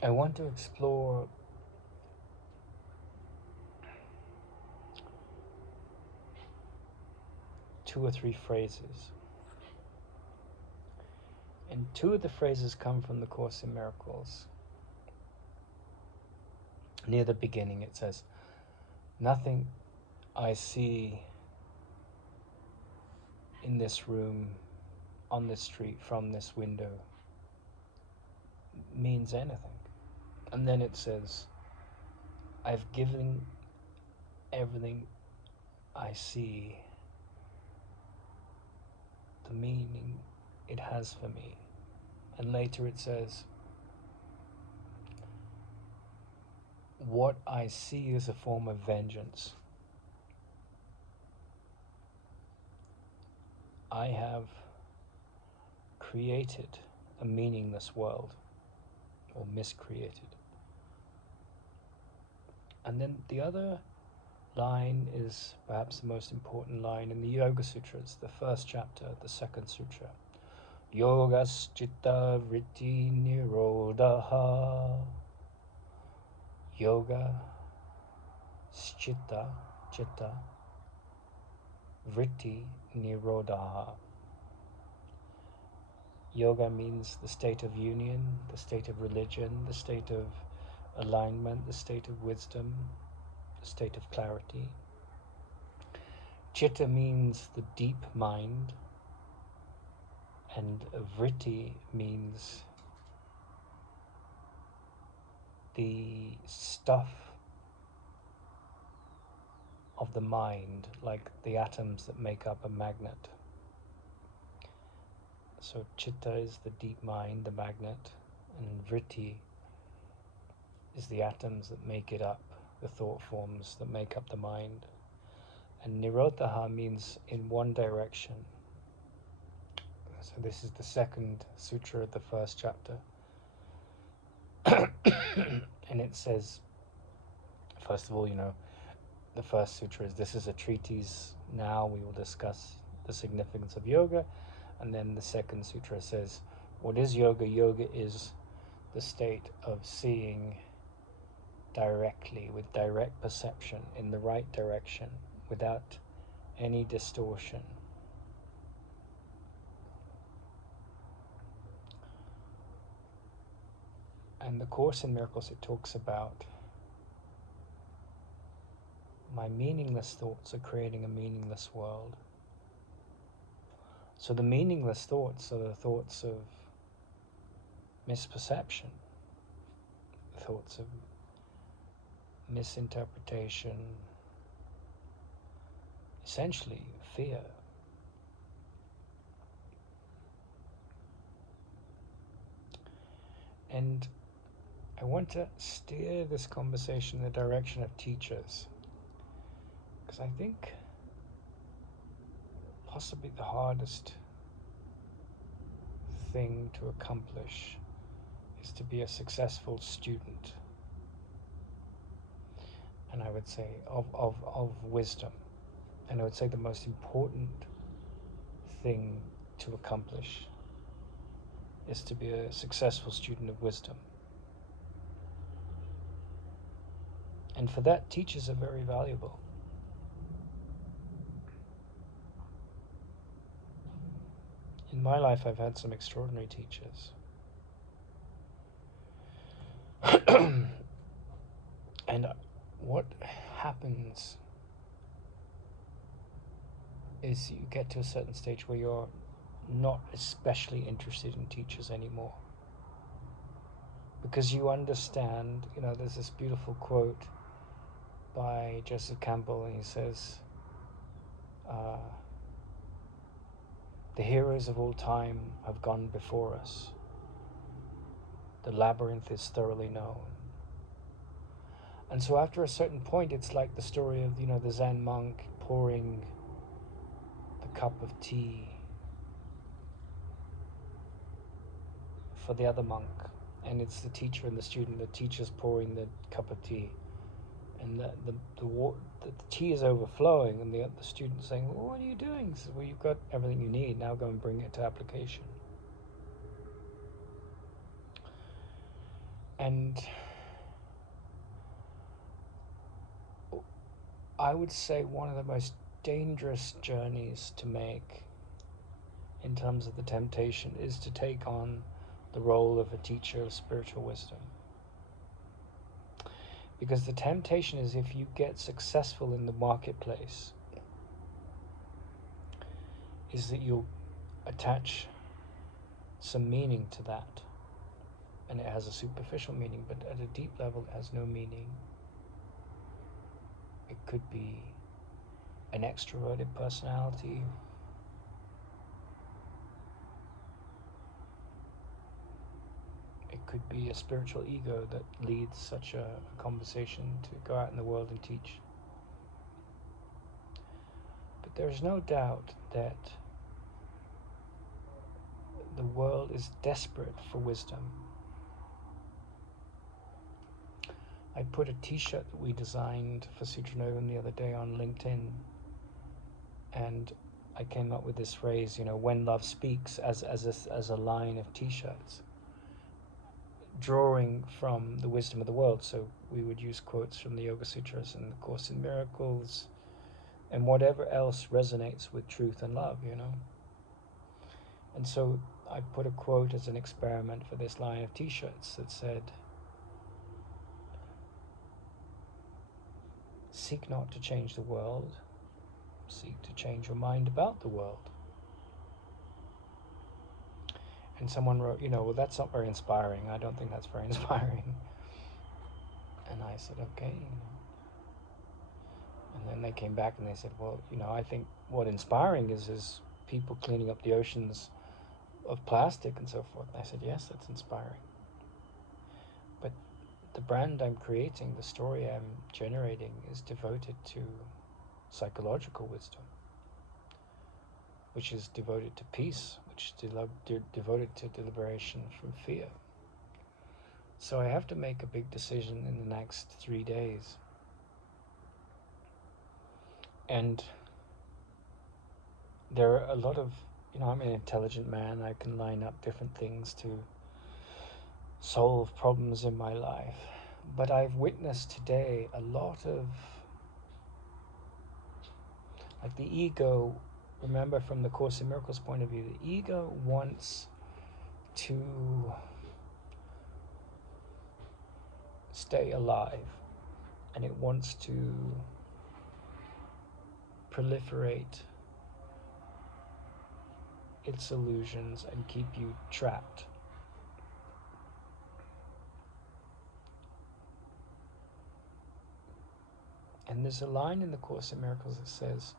I want to explore two or three phrases. And two of the phrases come from the Course in Miracles. Near the beginning it says, "Nothing I see in this room, on this street, from this window means anything." And then it says, "I've given everything I see the meaning it has for me." And later it says, "What I see is a form of vengeance. I have created a meaningless world, or miscreated." And then the other line is perhaps the most important line in the Yoga Sutras, the first chapter, the second sutra. Yogas citta vritti nirodha. Yoga citta vritti nirodha. Yoga means the state of union, the state of religion, the state of alignment, the state of wisdom, the state of clarity. Chitta means the deep mind, and vritti means the stuff of the mind, like the atoms that make up a magnet. So chitta is the deep mind, the magnet, and vritti is the atoms that make it up, the thought forms that make up the mind. And nirodha means in one direction. So this is the second sutra of the first chapter. And it says, first of all, the first sutra is, "This is a treatise. Now we will discuss the significance of yoga." And then the second sutra says, what is yoga? Yoga is the state of seeing directly, with direct perception, in the right direction, without any distortion. And the Course in Miracles, it talks about my meaningless thoughts are creating a meaningless world. So the meaningless thoughts are the thoughts of misperception, thoughts of misinterpretation, essentially fear. And I want to steer this conversation in the direction of teachers, because I think possibly the hardest thing to accomplish is to be a successful student, and I would say of wisdom. And I would say the most important thing to accomplish is to be a successful student of wisdom. And for that, teachers are very valuable. In my life, I've had some extraordinary teachers. And what happens is you get to a certain stage where you're not especially interested in teachers anymore, because you understand, there's this beautiful quote by Joseph Campbell, and he says, the heroes of all time have gone before us. The labyrinth is thoroughly known. And so after a certain point, it's like the story of, the Zen monk pouring the cup of tea for the other monk. And it's the teacher and the student. The teacher's pouring the cup of tea. And the tea is overflowing, and the student's saying, "Well, what are you doing?" He says, "Well, you've got everything you need. Now go and bring it to application." And I would say one of the most dangerous journeys to make in terms of the temptation is to take on the role of a teacher of spiritual wisdom. Because the temptation is, if you get successful in the marketplace, is that you'll attach some meaning to that. And it has a superficial meaning, but at a deep level it has no meaning. It could be an extroverted personality. It could be a spiritual ego that leads such a conversation to go out in the world and teach. But there's no doubt that the world is desperate for wisdom. I put a t-shirt that we designed for Sutra Novum the other day on LinkedIn, and I came up with this phrase, when love speaks, as a line of t-shirts, drawing from the wisdom of the world. So we would use quotes from the Yoga Sutras and the Course in Miracles and whatever else resonates with truth and love, And so I put a quote as an experiment for this line of t-shirts that said, "Seek not to change the world, seek to change your mind about the world." And someone wrote, well, that's not very inspiring. I don't think that's very inspiring. And I said, okay. And then they came back and they said, well, I think what inspiring is people cleaning up the oceans of plastic and so forth. And I said, yes, that's inspiring. But the brand I'm creating, the story I'm generating, is devoted to psychological wisdom, which is devoted to peace, which is devoted to liberation from fear. So I have to make a big decision in the next 3 days. And there are a lot of, I'm an intelligent man. I can line up different things to solve problems in my life. But I've witnessed today a lot of, like, the ego. Remember, from the Course in Miracles point of view, the ego wants to stay alive, and it wants to proliferate its illusions and keep you trapped. And there's a line in the Course in Miracles that says,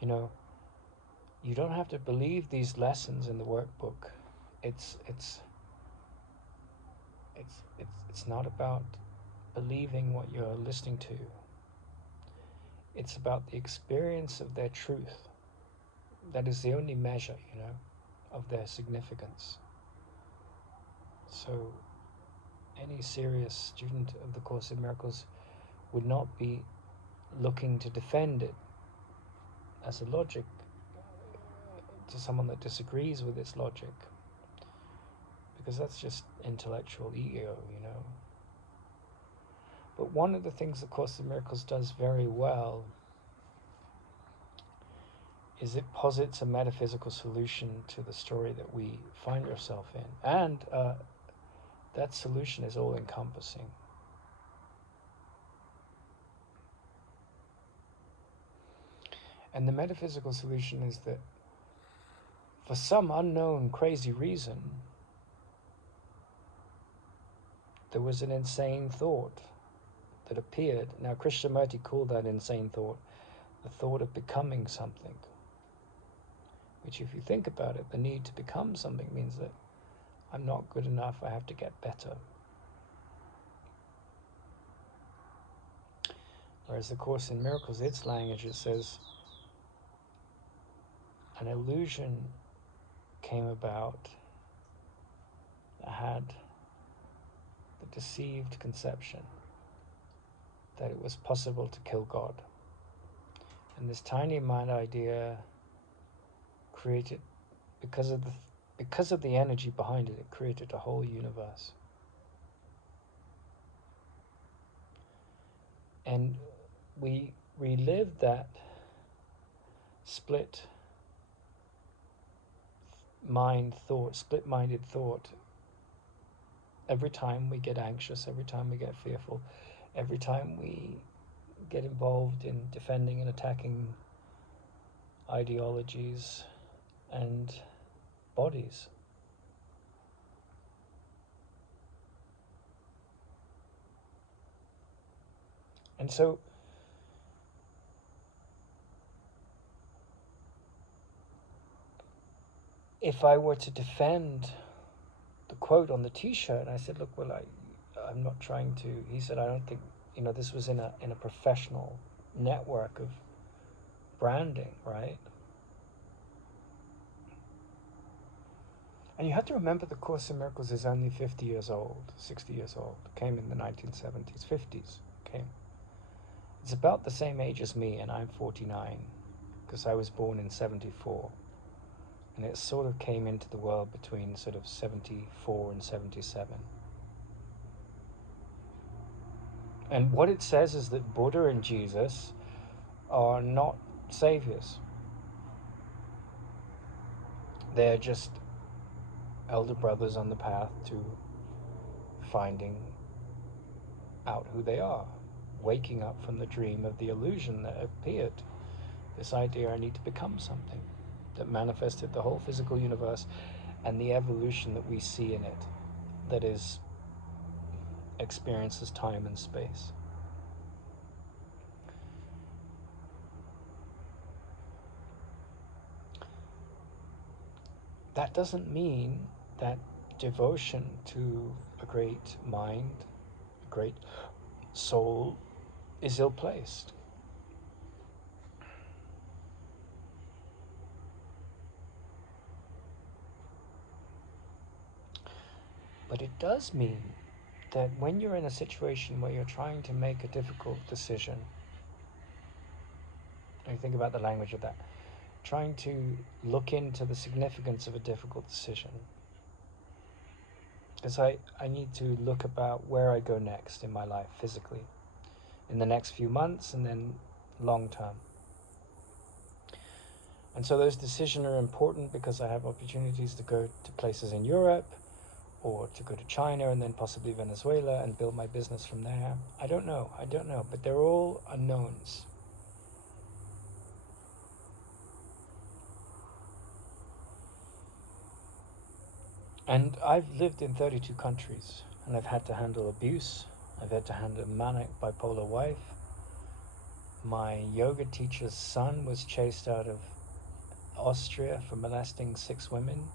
you don't have to believe these lessons in the workbook. It's not about believing what you're listening to. It's about the experience of their truth. That is the only measure, of their significance. So any serious student of the Course in Miracles would not be looking to defend it as a logic to someone that disagrees with its logic, because that's just intellectual ego, But one of the things the Course in Miracles does very well is it posits a metaphysical solution to the story that we find ourselves in. And that solution is all-encompassing. And the metaphysical solution is that for some unknown crazy reason, there was an insane thought that appeared. Now, Krishnamurti called that insane thought the thought of becoming something. Which, if you think about it, the need to become something means that I'm not good enough, I have to get better. Whereas the Course in Miracles, its language, it says, an illusion came about that had the deceived conception that it was possible to kill God. And this tiny mind idea created, because of the energy behind it, it created a whole universe. And we relive that split-minded thought every time we get anxious, every time we get fearful, every time we get involved in defending and attacking ideologies and bodies. And so if I were to defend the quote on the t-shirt, I said, look, well, I'm not trying to, he said, I don't think, this was in a professional network of branding, right? And you have to remember the Course in Miracles is only 50 years old, 60 years old. It came in the 1970s, 50s came. It's about the same age as me, and I'm 49, because I was born in 74. And it sort of came into the world between sort of 74 and 77. And what it says is that Buddha and Jesus are not saviors. They're just elder brothers on the path to finding out who they are, waking up from the dream of the illusion that appeared. This idea, I need to become something, that manifested the whole physical universe and the evolution that we see in it, that is experiences time and space. That doesn't mean that devotion to a great mind, a great soul, is ill-placed. But it does mean that when you're in a situation where you're trying to make a difficult decision, and you think about the language of that, trying to look into the significance of a difficult decision, because I need to look about where I go next in my life physically, in the next few months and then long term. And so those decisions are important because I have opportunities to go to places in Europe, or to go to China and then possibly Venezuela and build my business from there. I don't know, but they're all unknowns. And I've lived in 32 countries, and I've had to handle abuse. I've had to handle a manic bipolar wife. My yoga teacher's son was chased out of Austria for molesting 6 women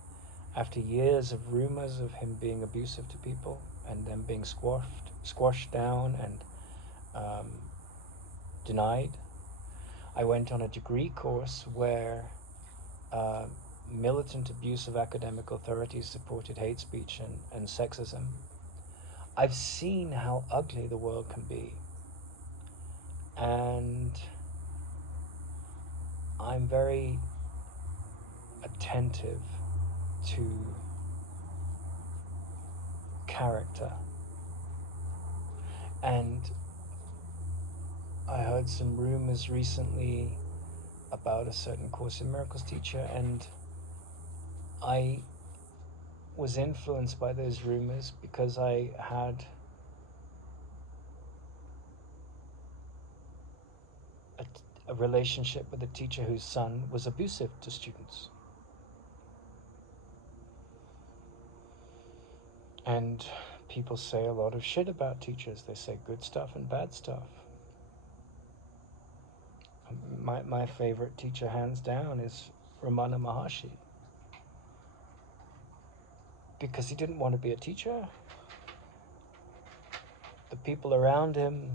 after years of rumors of him being abusive to people and then being squashed down and denied. I went on a degree course where militant abuse of academic authorities supported hate speech and sexism. I've seen how ugly the world can be, and I'm very attentive to character. And I heard some rumors recently about a certain Course in Miracles teacher, and I was influenced by those rumors because I had a relationship with a teacher whose son was abusive to students. And people say a lot of shit about teachers. They say good stuff and bad stuff. My favorite teacher, hands down, is Ramana Maharshi. Because he didn't want to be a teacher. The people around him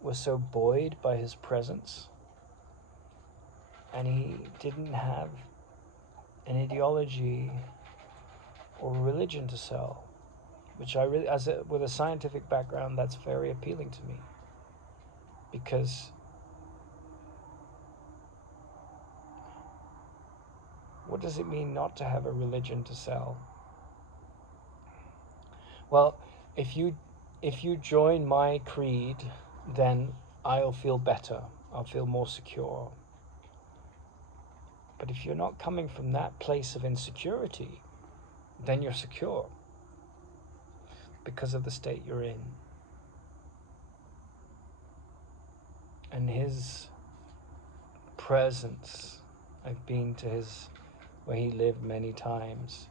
were so buoyed by his presence. And he didn't have an ideology or religion to sell. Which I really, with a scientific background, that's very appealing to me. Because what does it mean not to have a religion to sell? Well, if you join my creed, then I'll feel better, I'll feel more secure. But if you're not coming from that place of insecurity, then you're secure because of the state you're in. And his presence, I've been to his, where he lived many times,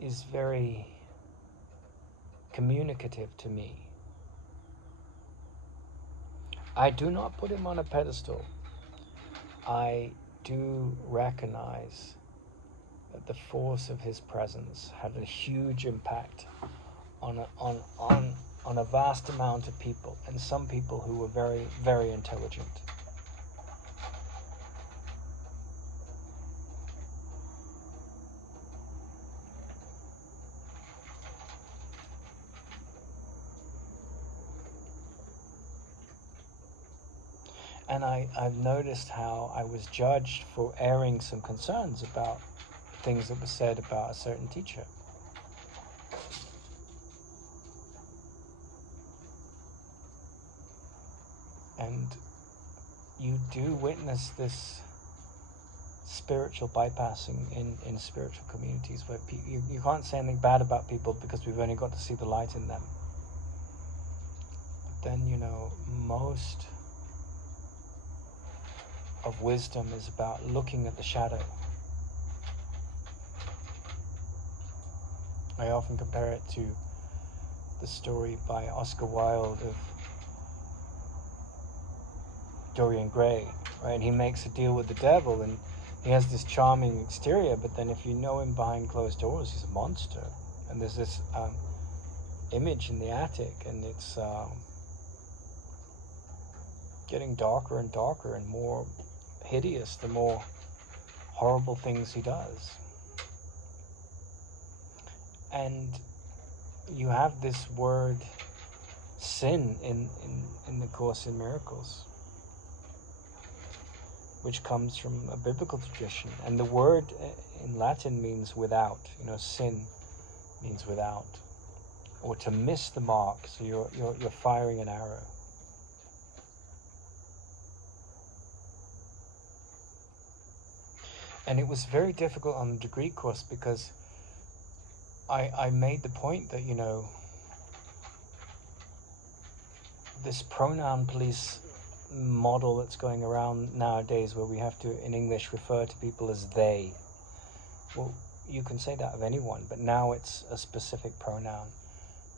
is very communicative to me. I do not put him on a pedestal. I do recognize that the force of his presence had a huge impact on a vast amount of people, and some people who were very, very intelligent. And I've noticed how I was judged for airing some concerns about things that were said about a certain teacher. And you do witness this spiritual bypassing in spiritual communities where you can't say anything bad about people because we've only got to see the light in them. But then, most of wisdom is about looking at the shadow. I often compare it to the story by Oscar Wilde of Dorian Gray, right? And he makes a deal with the devil, and he has this charming exterior, but then if you know him behind closed doors, he's a monster. And there's this image in the attic, and it's getting darker and darker and more hideous the more horrible things he does. And you have this word sin in the Course in Miracles, which comes from a biblical tradition. And the word in Latin means without. Sin means without, or to miss the mark. So you're firing an arrow. And it was very difficult on the degree course because I made the point that, this pronoun police model that's going around nowadays, where we have to, in English, refer to people as they. Well, you can say that of anyone, but now it's a specific pronoun.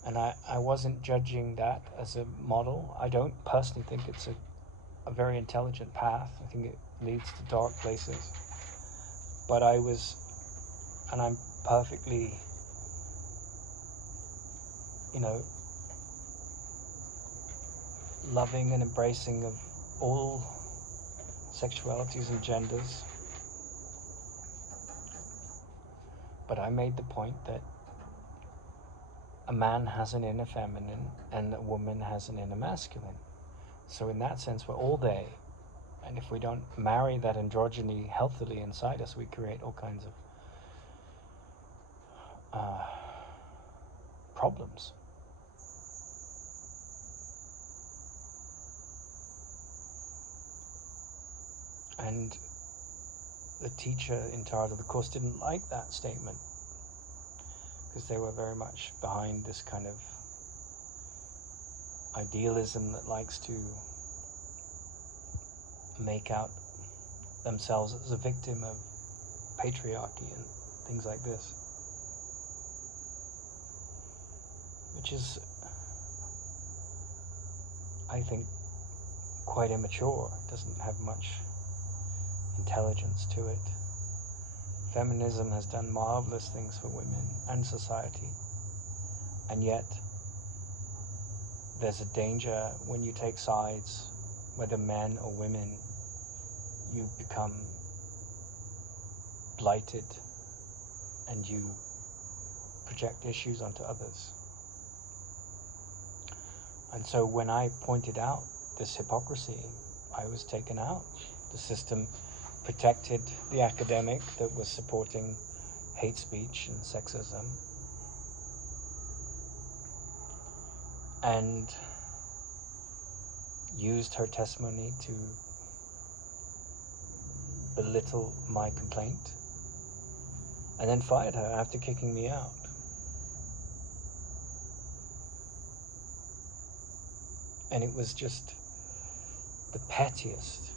And I wasn't judging that as a model. I don't personally think it's a very intelligent path. I think it leads to dark places. But I'm perfectly, loving and embracing of all sexualities and genders. But I made the point that a man has an inner feminine and a woman has an inner masculine. So in that sense, we're all they. And if we don't marry that androgyny healthily inside us, we create all kinds of problems. And the teacher in charge of the course didn't like that statement, because they were very much behind this kind of idealism that likes to make out themselves as a victim of patriarchy and things like this, which is, I think, quite immature. It doesn't have much intelligence to it. Feminism has done marvelous things for women and society, and yet there's a danger when you take sides, whether men or women. You become blighted and you project issues onto others. And so when I pointed out this hypocrisy, I was taken out. The system protected the academic that was supporting hate speech and sexism. And used her testimony to belittle my complaint, and then fired her after kicking me out. And it was just the pettiest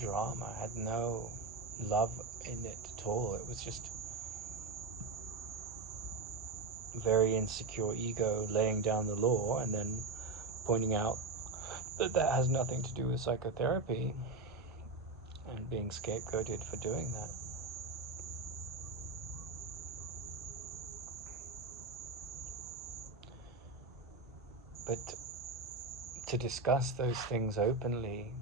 drama. I had no love in it at all. It was just very insecure ego laying down the law and then pointing out that that has nothing to do with psychotherapy and being scapegoated for doing that. But to discuss those things openly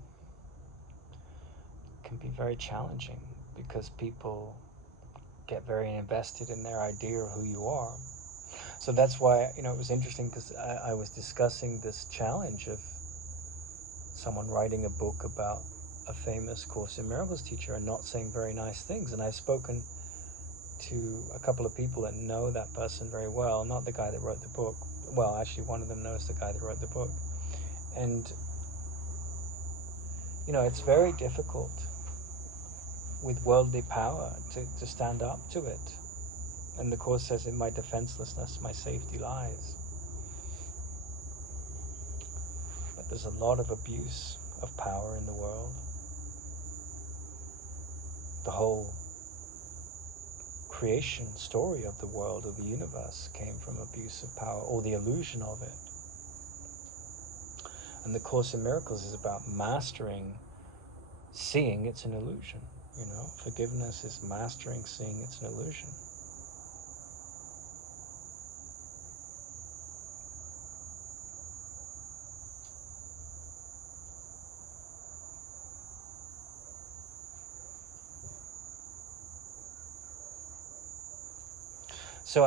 can be very challenging because people get very invested in their idea of who you are. So that's why, it was interesting because I was discussing this challenge of someone writing a book about a famous Course in Miracles teacher and not saying very nice things. And I've spoken to a couple of people that know that person very well, not the guy that wrote the book. Well, actually, one of them knows the guy that wrote the book. And, it's very difficult with worldly power to stand up to it. And the Course says, in my defenselessness, my safety lies. But there's a lot of abuse of power in the world. The whole creation story of the world, of the universe, came from abuse of power, or the illusion of it. And the Course in Miracles is about mastering seeing it's an illusion. Forgiveness is mastering seeing it's an illusion. So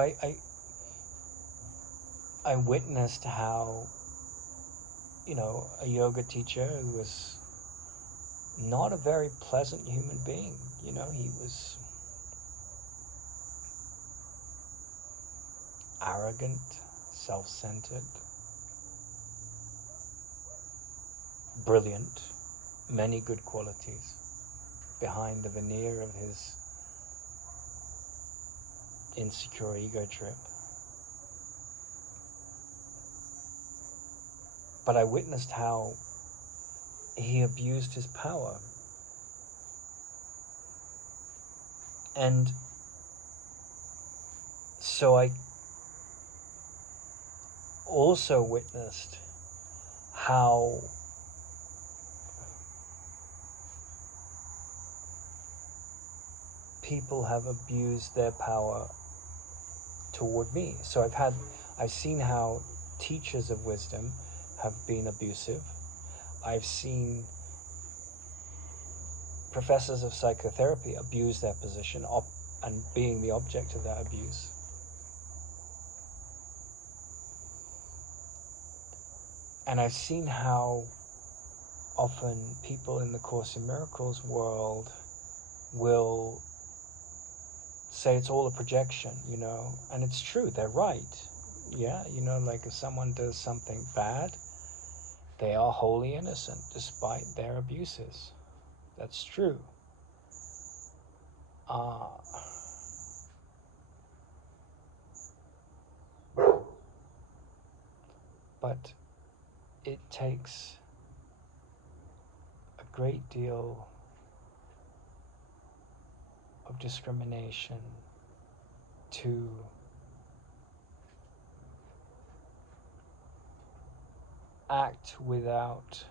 I witnessed how, a yoga teacher who was not a very pleasant human being, he was arrogant, self-centered, brilliant, many good qualities behind the veneer of his insecure ego trip. But I witnessed how he abused his power. And so I also witnessed how people have abused their power toward me. So I've seen how teachers of wisdom have been abusive. I've seen professors of psychotherapy abuse their position and being the object of that abuse. And I've seen how often people in the Course in Miracles world will say it's all a projection, and it's true, they're right. Yeah, like if someone does something bad, they are wholly innocent despite their abuses. That's true. But it takes a great deal of discrimination to act without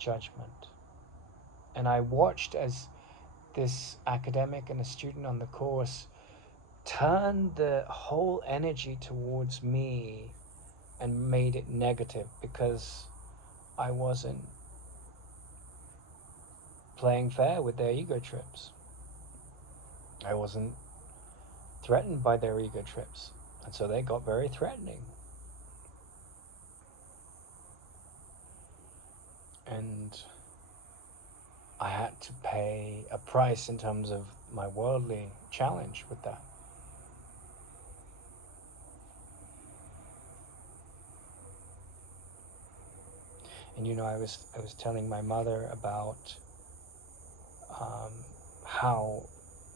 judgment. And I watched as this academic and a student on the Course turned the whole energy towards me and made it negative because I wasn't playing fair with their ego trips. I wasn't threatened by their ego trips. And so they got very threatening. And I had to pay a price in terms of my worldly challenge with that. And I was telling my mother about how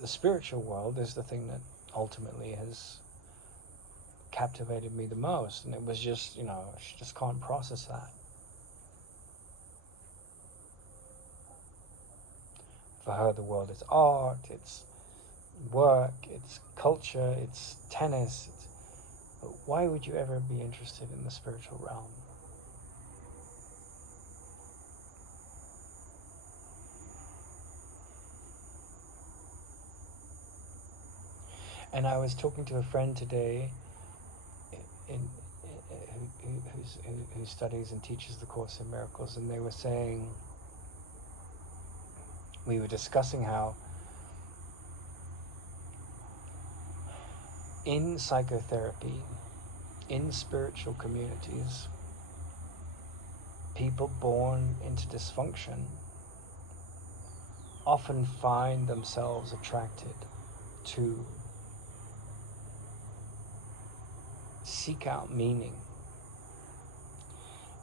the spiritual world is the thing that ultimately has captivated me the most, and it was just, she just can't process that. For her, the world is art, it's work, it's culture, it's tennis. But why would you ever be interested in the spiritual realm? And I was talking to a friend today who studies and teaches the Course in Miracles, and they were saying, we were discussing how in psychotherapy, in spiritual communities, people born into dysfunction often find themselves attracted to seek out meaning.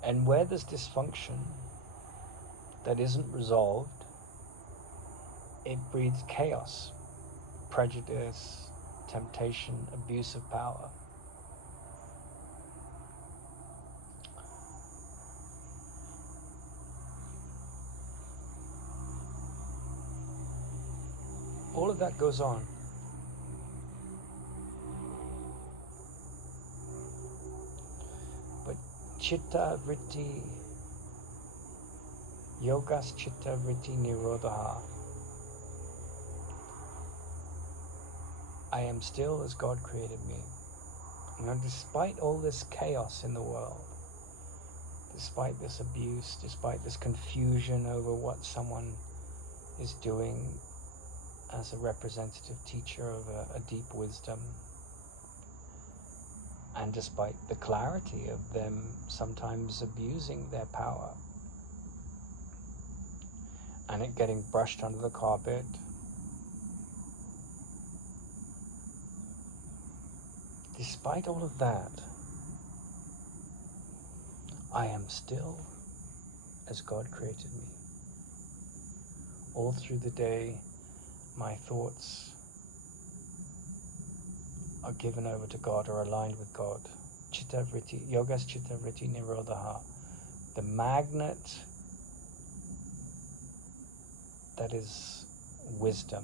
And where there's dysfunction that isn't resolved, it breeds chaos, prejudice, temptation, abuse of power. All of that goes on. But chitta vritti, yogas chitta vritti nirodha. I am still as God created me. Despite all this chaos in the world, despite this abuse, despite this confusion over what someone is doing as a representative teacher of a deep wisdom, and despite the clarity of them sometimes abusing their power and it getting brushed under the carpet, despite all of that, I am still as God created me. All through the day, my thoughts are given over to God or aligned with God. Chitta vritti, yogas chitta vritti nirodha. The magnet that is wisdom,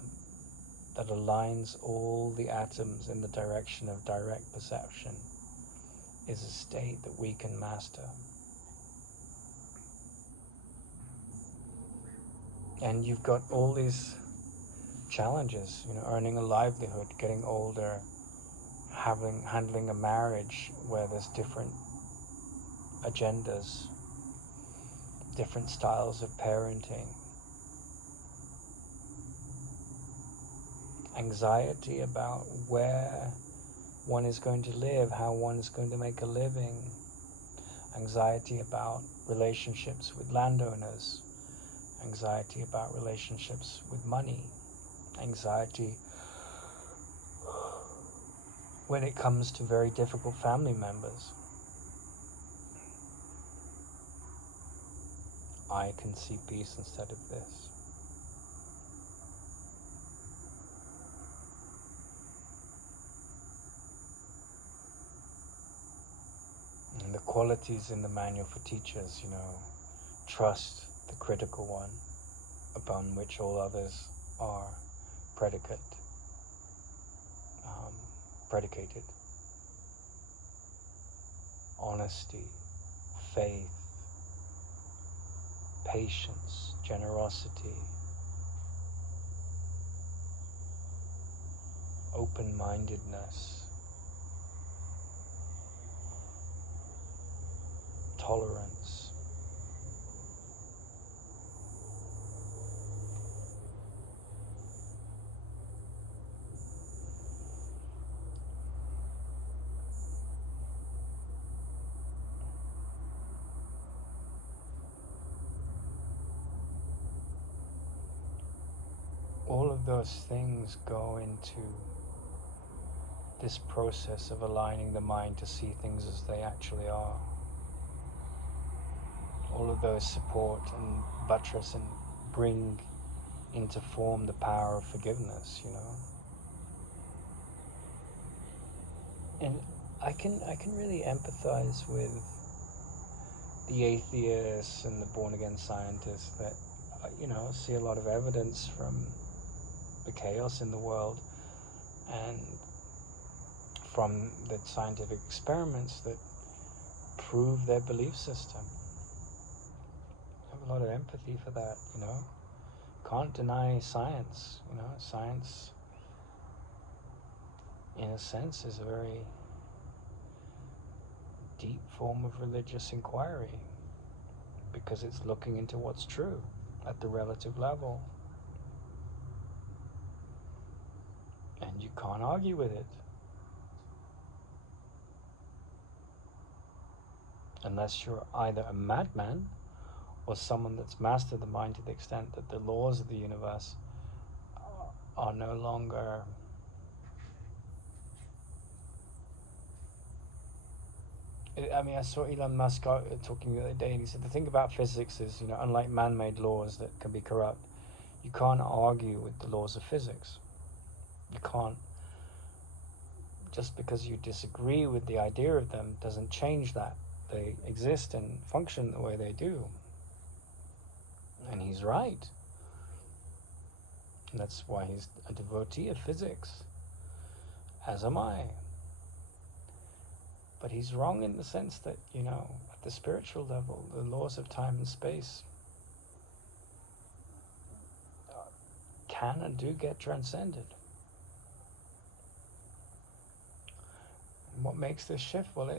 that aligns all the atoms in the direction of direct perception, is a state that we can master. And you've got all these challenges, earning a livelihood, getting older, handling a marriage where there's different agendas, different styles of parenting, anxiety about where one is going to live, how one is going to make a living, anxiety about relationships with landowners, anxiety about relationships with money, anxiety when it comes to very difficult family members. I can see peace instead of this. And the qualities in the manual for teachers, trust, the critical one, upon which all others are predicated. Honesty, faith, patience, generosity, open-mindedness, tolerance. All of those things go into this process of aligning the mind to see things as they actually are. all of those support and buttress and bring into form the power of forgiveness, you know. And I can really empathize with the atheists and the born again scientists that see a lot of evidence from the chaos in the world and from the scientific experiments that prove their belief system. I have a lot of empathy for that, you know. Can't deny science, you know. Science, in a sense, is a very deep form of religious inquiry because it's looking into what's true at the relative level. And you can't argue with it unless you're either a madman or someone that's mastered the mind to the extent that the laws of the universe are no longer I saw Elon Musk talking the other day, and he said the thing about physics is, you know, unlike man-made laws that can be corrupt, you can't argue with the laws of physics. You can't. Just because you disagree with the idea of them doesn't change that. They exist and function the way they do. And he's right. And that's why he's a devotee of physics, as am I. But he's wrong in the sense that, you know, at the spiritual level, the laws of time and space can and do get transcended. And what makes this shift? Well,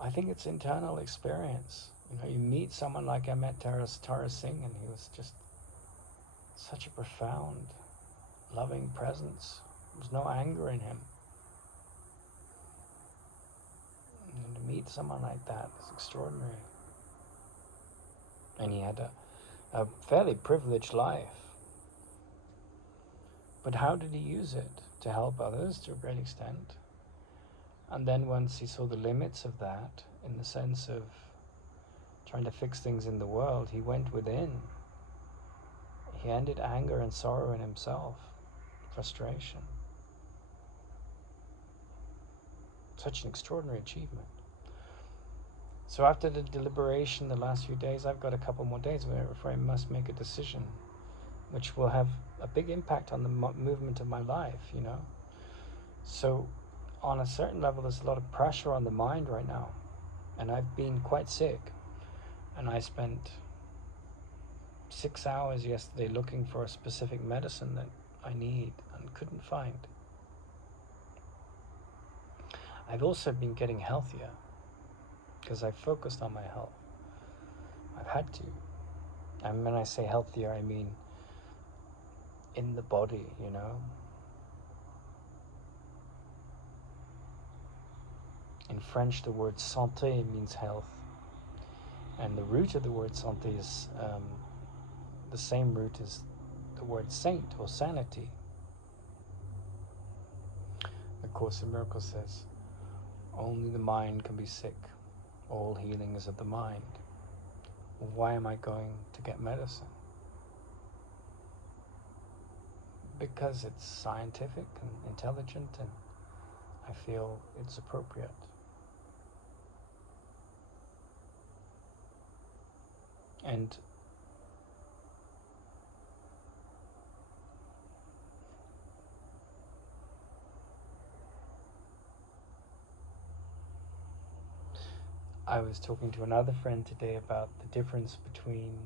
I think it's internal experience. You know, you meet someone like I met Tara Singh, and he was just such a profound, loving presence. There was no anger in him. And to meet someone like that is extraordinary. And he had a fairly privileged life. But how did he use it? To help others to a great extent. And then once he saw the limits of that, in the sense of trying to fix things in the world, he went within. He ended anger and sorrow in himself, frustration. Such an extraordinary achievement. So after the deliberation the last few days, I've got a couple more days where I must make a decision, which will have a big impact on the movement of my life, you know. So on a certain level, there's a lot of pressure on the mind right now. And I've been quite sick. And I spent 6 hours yesterday looking for a specific medicine that I need and couldn't find. I've also been getting healthier because I've focused on my health. I've had to. And when I say healthier, I mean in the body, you know. In French, the word santé means health. And the root of the word santé is the same root as the word saint or sanity. The Course in Miracles says, only the mind can be sick. All healing is of the mind. Why am I going to get medicine? Because it's scientific and intelligent, and I feel it's appropriate. And I was talking to another friend today about the difference between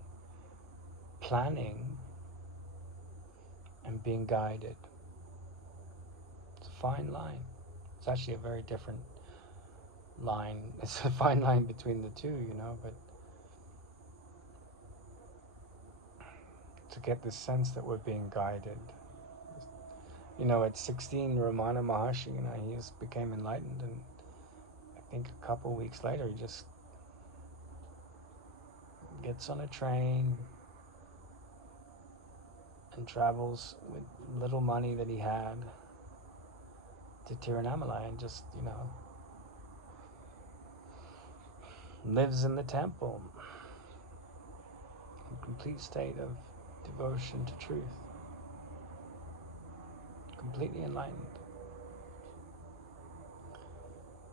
planning and being guided. It's a fine line. It's actually a very different line. It's a fine line between the two, you know, but to get this sense that we're being guided. You know, at 16, Ramana Maharshi, you know, he just became enlightened, and I think a couple weeks later he just gets on a train and travels with little money that he had to Tirunamalai and just, you know, lives in the temple. a complete state of devotion to truth, completely enlightened.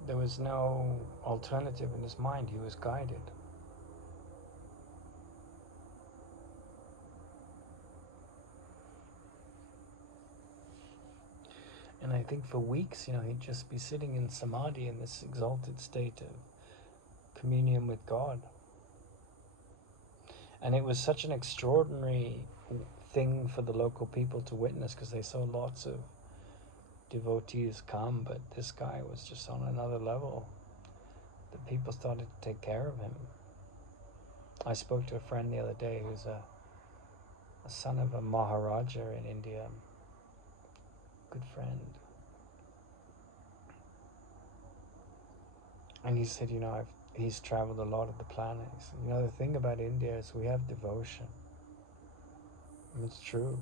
There was no alternative in his mind. He was guided. And I think for weeks, he'd just be sitting in samadhi in this exalted state of communion with God. And it was such an extraordinary thing for the local people to witness, because they saw lots of devotees come, but this guy was just on another level. The people started to take care of him. I spoke to a friend the other day who's a son of a Maharaja in India, good friend. And he said, he's traveled a lot of the planet. He said, the thing about India is we have devotion. And it's true.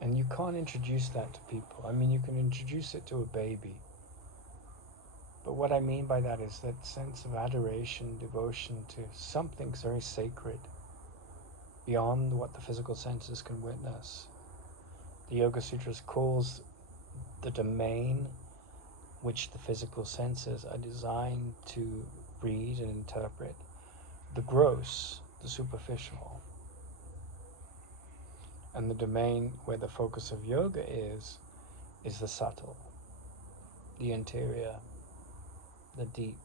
And you can't introduce that to people. I mean, you can introduce it to a baby. But what I mean by that is that sense of adoration, devotion to something very sacred, beyond what the physical senses can witness. The Yoga Sutras calls the domain which the physical senses are designed to read and interpret the gross, the superficial. And the domain where the focus of yoga is the subtle, the interior, the deep.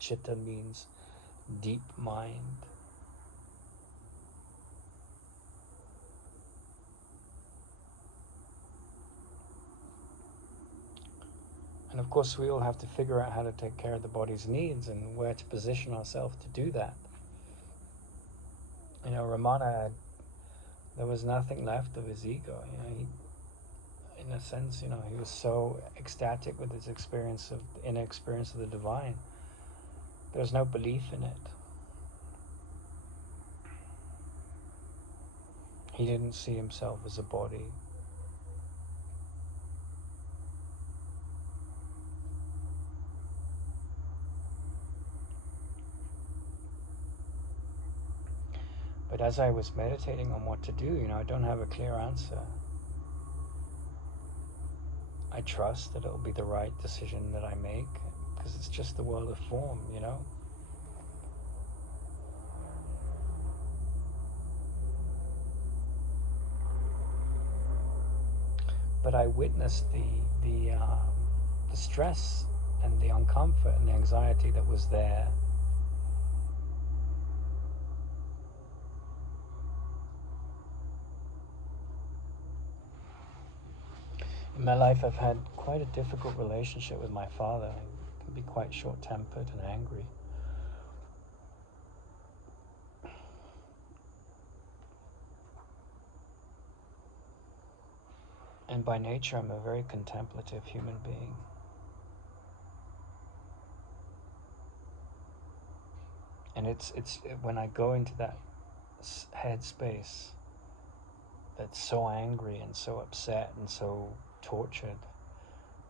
Chitta means deep mind. And of course we all have to figure out how to take care of the body's needs and where to position ourselves to do that. Ramana, there was nothing left of his ego. He, in a sense, he was so ecstatic with his inner experience of the divine. There was no belief in it. He didn't see himself as a body. But as I was meditating on what to do, I don't have a clear answer. I trust that it'll be the right decision that I make, because it's just the world of form, But I witnessed the stress and the uncomfort and the anxiety that was there. In my life, I've had quite a difficult relationship with my father. I can be quite short-tempered and angry. And by nature, I'm a very contemplative human being. And it's when I go into that headspace that's so angry and so upset and so tortured,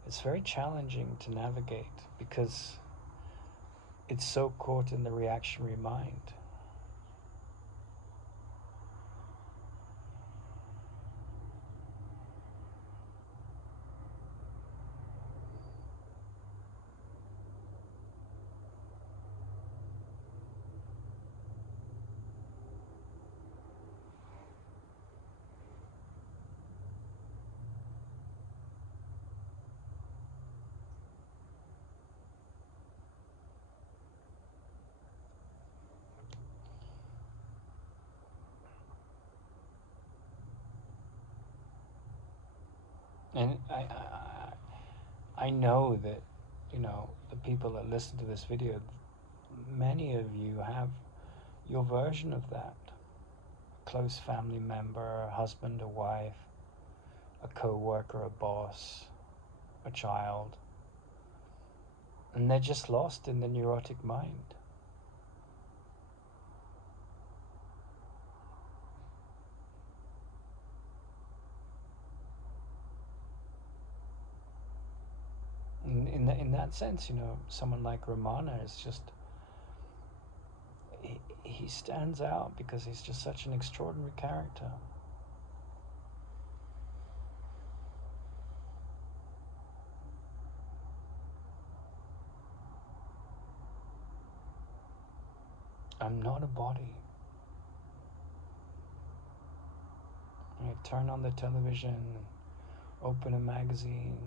it's very challenging to navigate, because it's so caught in the reactionary mind. And I know that, the people that listen to this video, many of you have your version of that. A close family member, a husband, a wife, a co-worker, a boss, a child. And they're just lost in the neurotic mind. in that sense, you know, someone like Ramana is just, he stands out because he's just such an extraordinary character. I'm not a body. I turn on the television, open a magazine.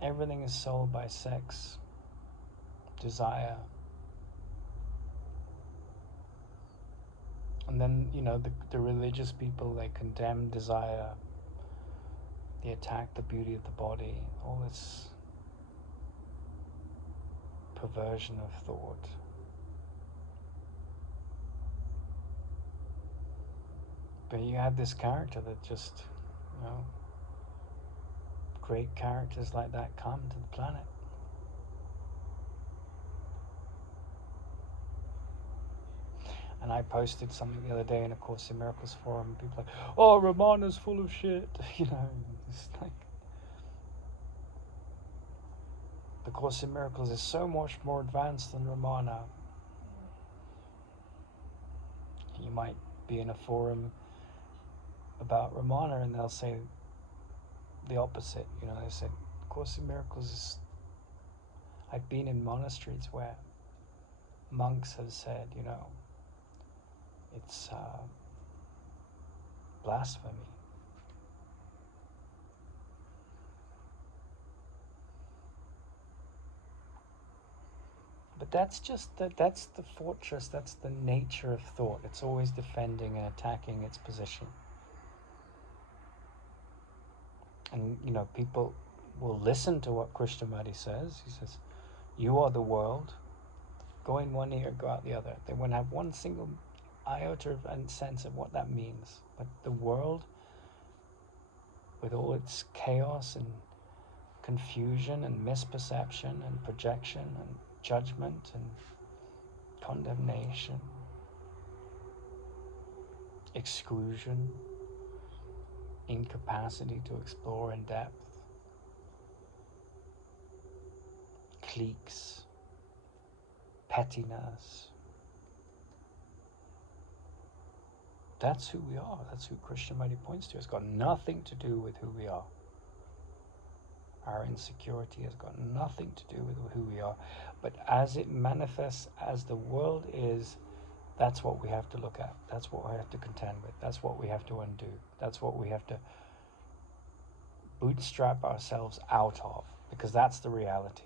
Everything is sold by sex, desire. And then, you know, the religious people, they condemn desire. They attack the beauty of the body. All this perversion of thought. But you have this character that just, you know, great characters like that come to the planet. And I posted something the other day in a Course in Miracles forum, and people are like, oh, Ramana's full of shit. You know, it's like, the Course in Miracles is so much more advanced than Ramana. You might be in a forum about Ramana and they'll say the opposite. You know, they said, Course in Miracles is, I've been in monasteries where monks have said, you know, it's blasphemy. But that's the fortress, that's the nature of thought. It's always defending and attacking its position. And, you know, people will listen to what Krishnamurti says. He says, you are the world. Go in one ear, go out the other. They won't have one single iota of sense of what that means. But the world, with all its chaos and confusion and misperception and projection and judgment and condemnation, exclusion, incapacity to explore in depth, cliques, pettiness. That's who we are. That's who Krishnamurti points to. It's got nothing to do with who we are. Our insecurity has got nothing to do with who we are. But as it manifests, as the world is, that's what we have to look at. That's what we have to contend with. That's what we have to undo. That's what we have to bootstrap ourselves out of, because that's the reality.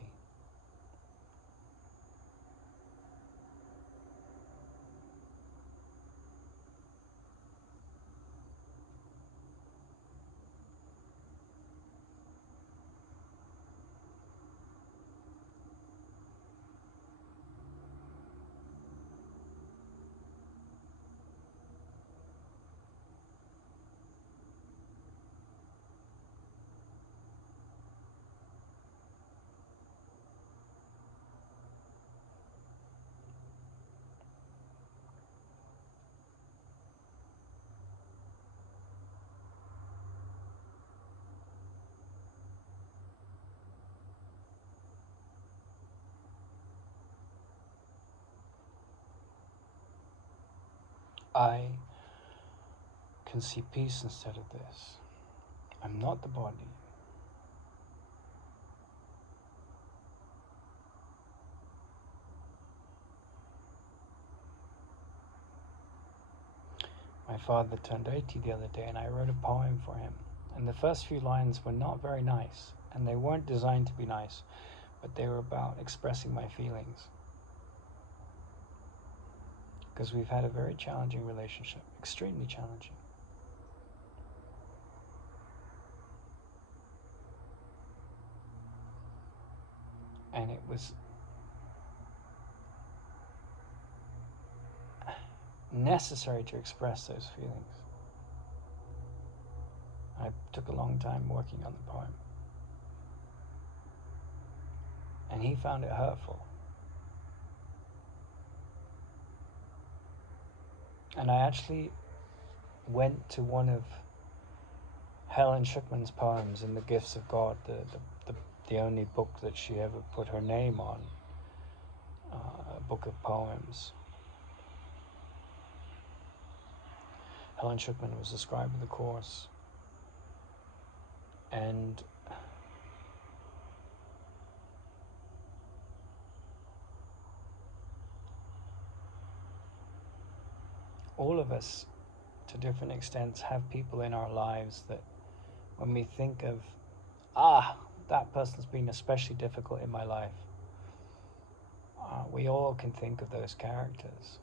I can see peace instead of this. I'm not the body. My father turned 80 the other day and I wrote a poem for him. And the first few lines were not very nice, and they weren't designed to be nice, but they were about expressing my feelings. Because we've had a very challenging relationship, extremely challenging. And it was necessary to express those feelings. I took a long time working on the poem. And he found it hurtful. And I actually went to one of Helen Schuckman's poems in The Gifts of God, the the only book that she ever put her name on, a book of poems. Helen Schucman was the scribe of the course, and all of us, to different extents, have people in our lives that when we think of, that person's been especially difficult in my life, we all can think of those characters.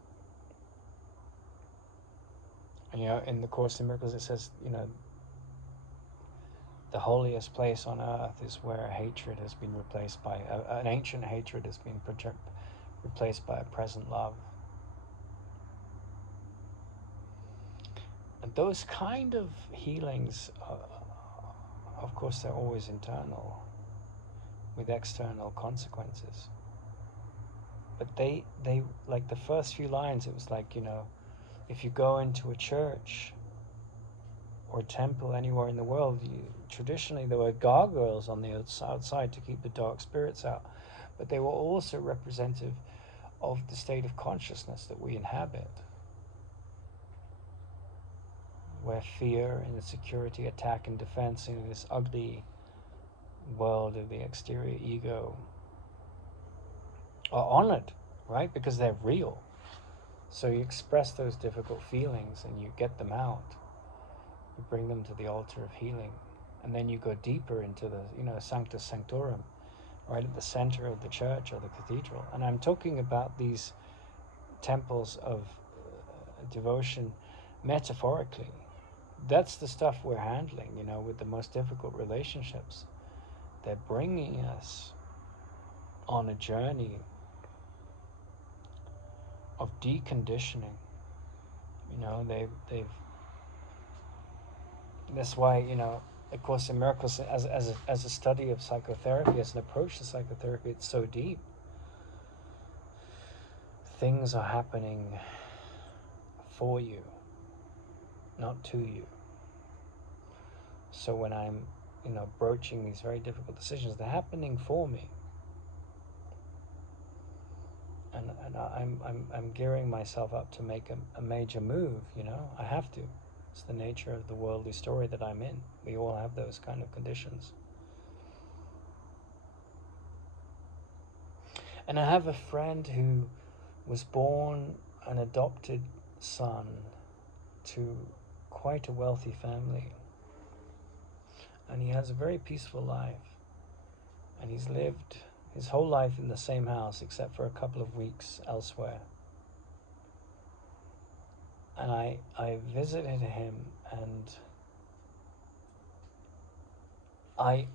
And, in the Course in Miracles it says, the holiest place on earth is where hatred has been replaced by, an ancient hatred has been replaced by a present love. And those kind of healings, of course, they're always internal, with external consequences. But they like the first few lines, it was like, if you go into a church or a temple anywhere in the world, traditionally there were gargoyles on the outside to keep the dark spirits out, but they were also representative of the state of consciousness that we inhabit, where fear, insecurity, attack and defense in this ugly world of the exterior ego are honored, right? Because they're real. So you express those difficult feelings and you get them out. You bring them to the altar of healing. And then you go deeper into the, Sanctus Sanctorum, right at the center of the church or the cathedral. And I'm talking about these temples of devotion metaphorically. That's the stuff we're handling, with the most difficult relationships. They're bringing us on a journey of deconditioning. They've that's why, A Course in Miracles, as a study of psychotherapy, as an approach to psychotherapy, it's so deep. Things are happening for you, not to you. So when I'm, broaching these very difficult decisions, they're happening for me. And I'm gearing myself up to make a major move, I have to. It's the nature of the worldly story that I'm in. We all have those kind of conditions. And I have a friend who was born an adopted son to quite a wealthy family. And he has a very peaceful life. And he's lived his whole life in the same house except for a couple of weeks elsewhere. And I visited him, and I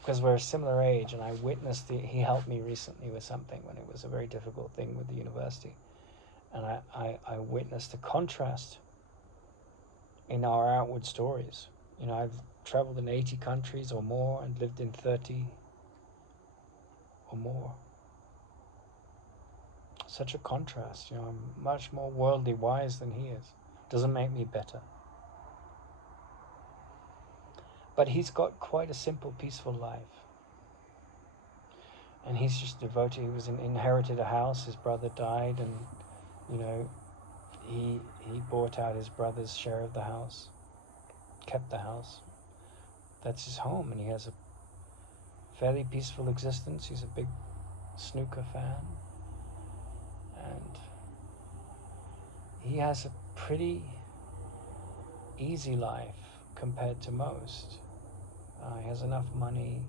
because we're a similar age, and I witnessed he helped me recently with something when it was a very difficult thing with the university. And I witnessed the contrast in our outward stories. I've traveled in 80 countries or more and lived in 30 or more. Such a contrast, I'm much more worldly wise than he is. Doesn't make me better. But he's got quite a simple, peaceful life. And he's just devoted. He inherited a house, his brother died, and, he bought out his brother's share of the house, kept the house. That's his home, and he has a fairly peaceful existence. He's a big snooker fan. And he has a pretty easy life compared to most. He has enough money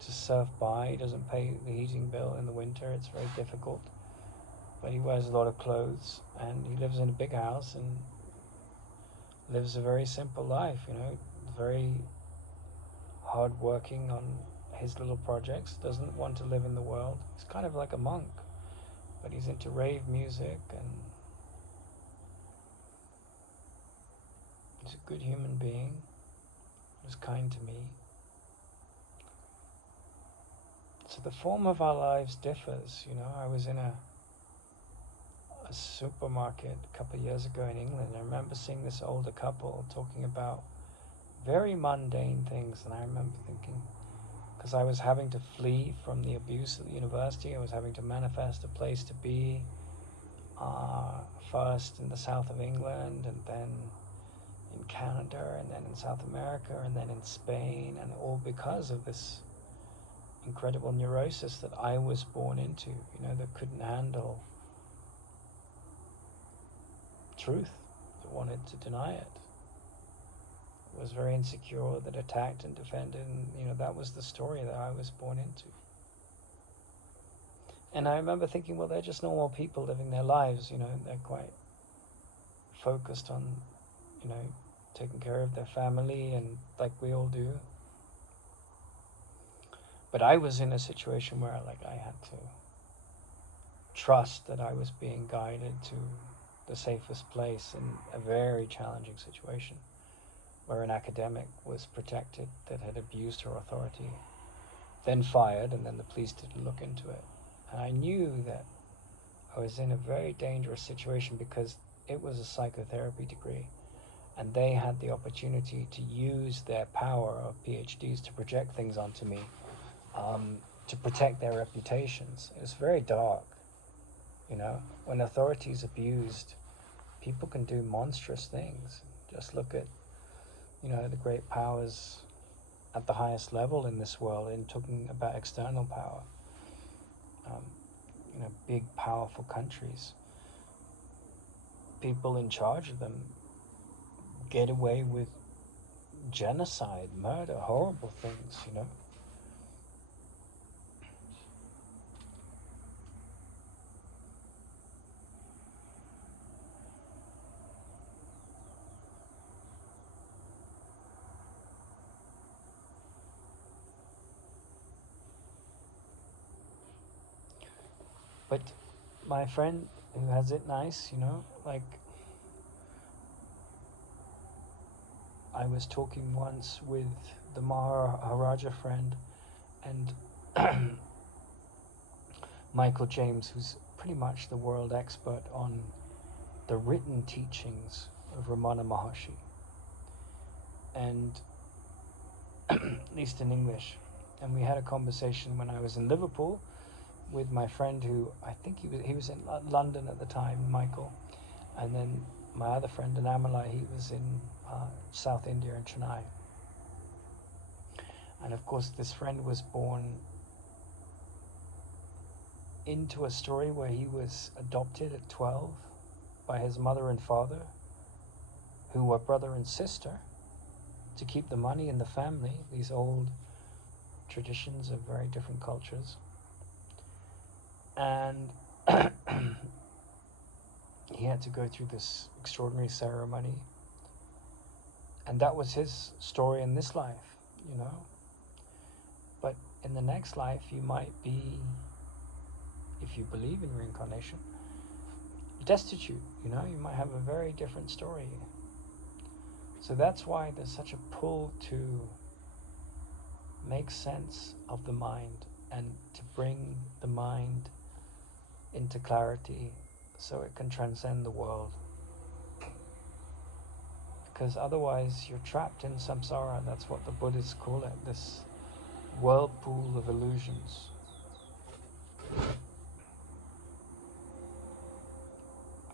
to surf by. He doesn't pay the heating bill in the winter. It's very difficult. But he wears a lot of clothes, and he lives in a big house and lives a very simple life, very hard working on his little projects, doesn't want to live in the world. He's kind of like a monk. But he's into rave music, and he's a good human being. He was kind to me. So the form of our lives differs. I was in a supermarket a couple of years ago in England. I remember seeing this older couple talking about very mundane things. And I remember thinking, because I was having to flee from the abuse at the university, I was having to manifest a place to be, first in the south of England, and then in Canada, and then in South America, and then in Spain, and all because of this incredible neurosis that I was born into, that couldn't handle truth, that wanted to deny it, was very insecure, that attacked and defended, and that was the story that I was born into. And I remember thinking, well, they're just normal people living their lives, they're quite focused on, taking care of their family, and like we all do. But I was in a situation where I had to trust that I was being guided to the safest place in a very challenging situation, where an academic was protected that had abused her authority, then fired, and then the police didn't look into it. And I knew that I was in a very dangerous situation, because it was a psychotherapy degree, and they had the opportunity to use their power of PhDs to project things onto me, to protect their reputations. It was very dark. When authority is abused, people can do monstrous things. Just look at, the great powers at the highest level in this world, in talking about external power. Big, powerful countries. People in charge of them get away with genocide, murder, horrible things, But my friend who has it nice, I was talking once with the Maharaja friend, and Michael James, who's pretty much the world expert on the written teachings of Ramana Maharshi, and at least in English. And we had a conversation when I was in Liverpool with my friend, who I think he was in London at the time, Michael, and then my other friend Annamalai, he was in South India in Chennai. And of course, this friend was born into a story where he was adopted at 12 by his mother and father, who were brother and sister, to keep the money in the family, these old traditions of very different cultures. And he had to go through this extraordinary ceremony. And that was his story in this life, But in the next life, you might be, if you believe in reincarnation, destitute, You might have a very different story. So that's why there's such a pull to make sense of the mind, and to bring the mind into clarity so it can transcend the world. Because otherwise you're trapped in samsara. That's what the Buddhists call it, this whirlpool of illusions.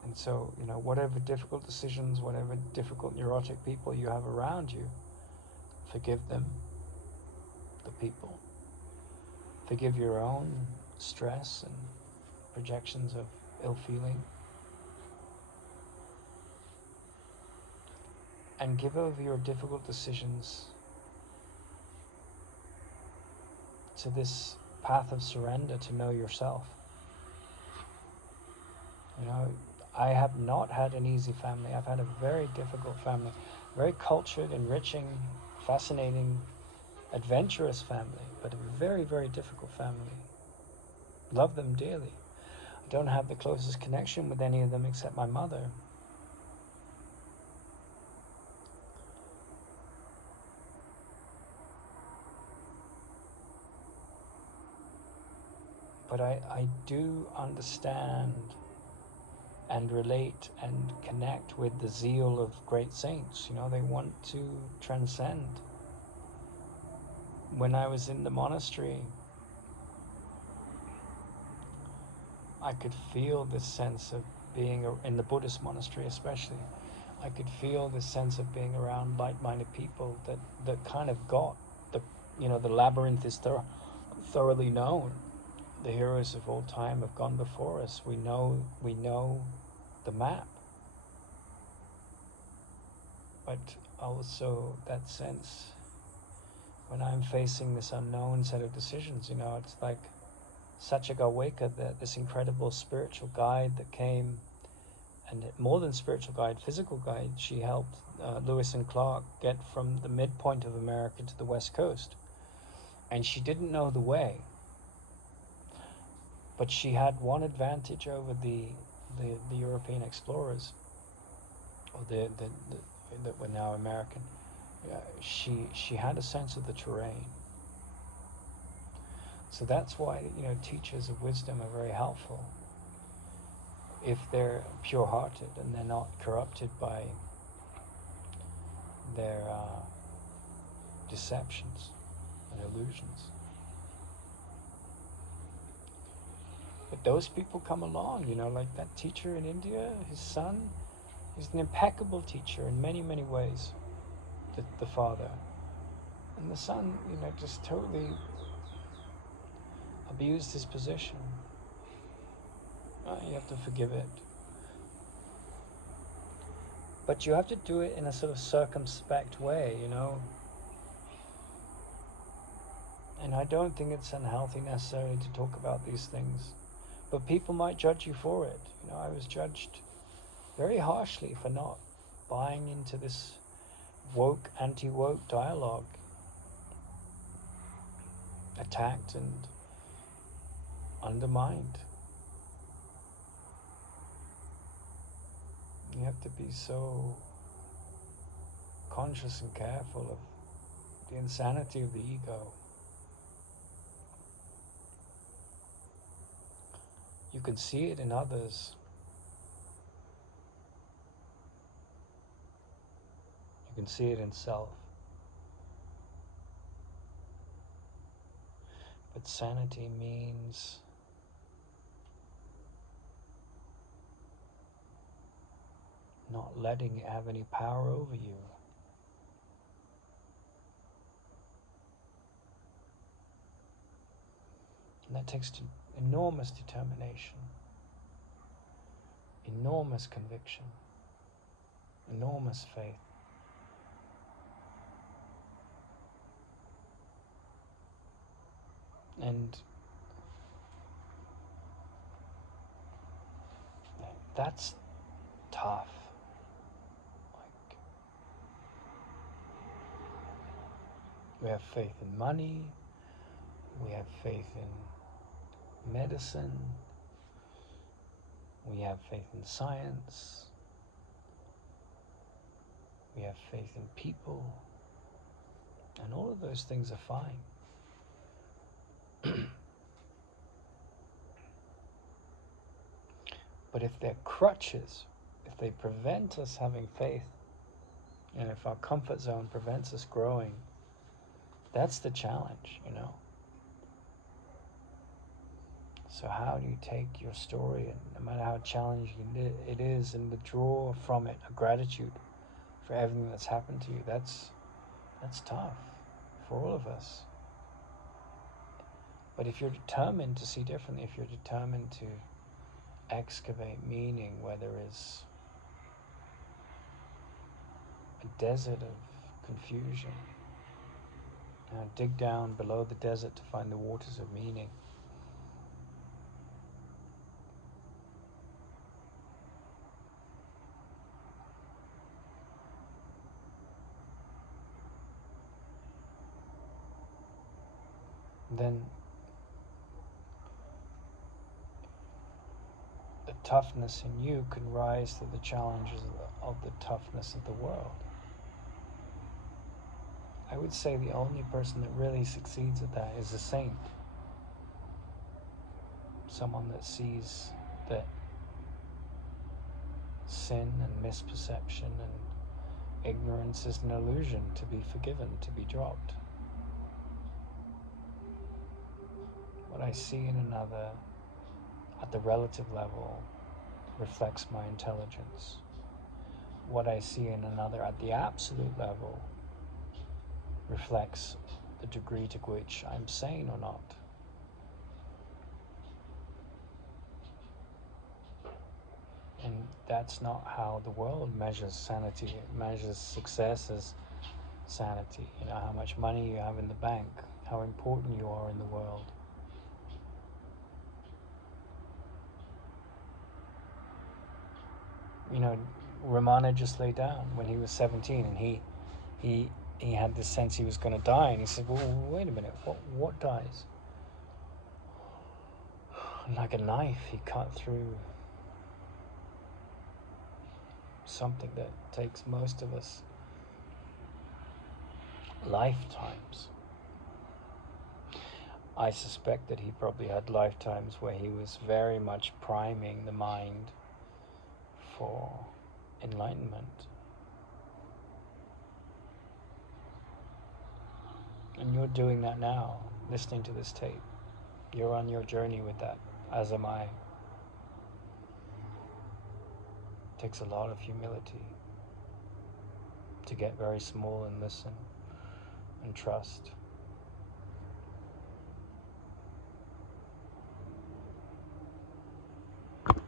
And so, whatever difficult decisions, whatever difficult neurotic people you have around you, forgive them, the people. Forgive your own stress and projections of ill feeling. And give over your difficult decisions to this path of surrender, to know yourself. I have not had an easy family. I've had a very difficult family, very cultured, enriching, fascinating, adventurous family, but a very, very difficult family. Love them dearly. I don't have the closest connection with any of them except my mother. But I do understand and relate and connect with the zeal of great saints. They want to transcend. When I was in the monastery, I could feel this sense of being in the Buddhist monastery, especially. I could feel this sense of being around like-minded people that kind of got the labyrinth is thoroughly known. The heroes of all time have gone before us. We know the map. But also that sense, when I'm facing this unknown set of decisions, it's like Satchagaweka, this incredible spiritual guide that came, and more than spiritual guide, physical guide. She helped Lewis and Clark get from the midpoint of America to the West Coast. And she didn't know the way. But she had one advantage over the European explorers, or that were now American. She had a sense of the terrain. So that's why teachers of wisdom are very helpful, if they're pure-hearted and they're not corrupted by their deceptions and illusions. But those people come along, like that teacher in India, his son, he's an impeccable teacher in many, many ways, the father. And the son, just totally abused his position. You have to forgive it. But you have to do it in a sort of circumspect way, And I don't think it's unhealthy necessarily to talk about these things. But people might judge you for it. I was judged very harshly for not buying into this woke, anti-woke dialogue. Attacked and undermined. You have to be so conscious and careful of the insanity of the ego. You can see it in others. You can see it in self. But sanity means not letting it have any power over you. And that takes enormous determination, enormous conviction, enormous faith. And that's tough. We have faith in money, we have faith in medicine, we have faith in science, we have faith in people, and all of those things are fine. But if they're crutches, if they prevent us having faith, and if our comfort zone prevents us growing, that's the challenge, So how do you take your story, and no matter how challenging it is, and withdraw from it a gratitude for everything that's happened to you? That's tough for all of us. But if you're determined to see differently, if you're determined to excavate meaning where there is a desert of confusion, dig down below the desert to find the waters of meaning. Then the toughness in you can rise to the challenges of the toughness of the world. I would say the only person that really succeeds at that is a saint. Someone that sees that sin and misperception and ignorance is an illusion to be forgiven, to be dropped. What I see in another at the relative level reflects my intelligence. What I see in another at the absolute level reflects the degree to which I'm sane or not. And that's not how the world measures sanity. It measures success as sanity. You know, how much money you have in the bank, how important you are in the world. You know, Ramana just lay down when he was 17, and he had this sense he was going to die, and he said, well, wait a minute, what dies? And like a knife, he cut through something that takes most of us lifetimes. I suspect that he probably had lifetimes where he was very much priming the mind for enlightenment. And you're doing that now, listening to this tape. You're on your journey with that, as am I. It takes a lot of humility to get very small and listen and trust.